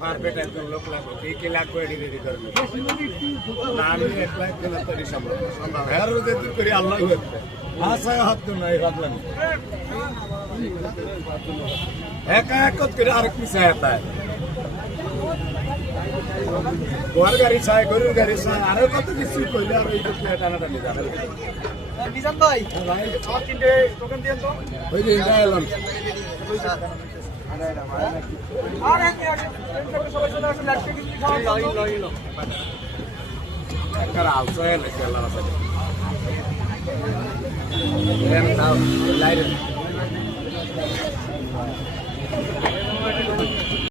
perfect একজন লোক লাগবে কি লাগবে এটি রেডি করবে না আমি একলা কেনা তৈরি সম্ভব হ্যাঁ রোজে তুই করি আল্লাহ আশায় হাত তো নাই ভাবলাম একা এক করে আরেক পিছায় তাই গোয়ার গাড়ি চাই গরুর গাড়ি চাই আরো কত কিছু করলে আর এই টানাটানি যাবে নিজাম ভাই আমার তিনটে টোকেন দিয়ে তো ওই যে এলাম আর সবাই চলে আসলে একটা কিছু খাওয়া একটা আলসা এলে খেলা আছে লাইট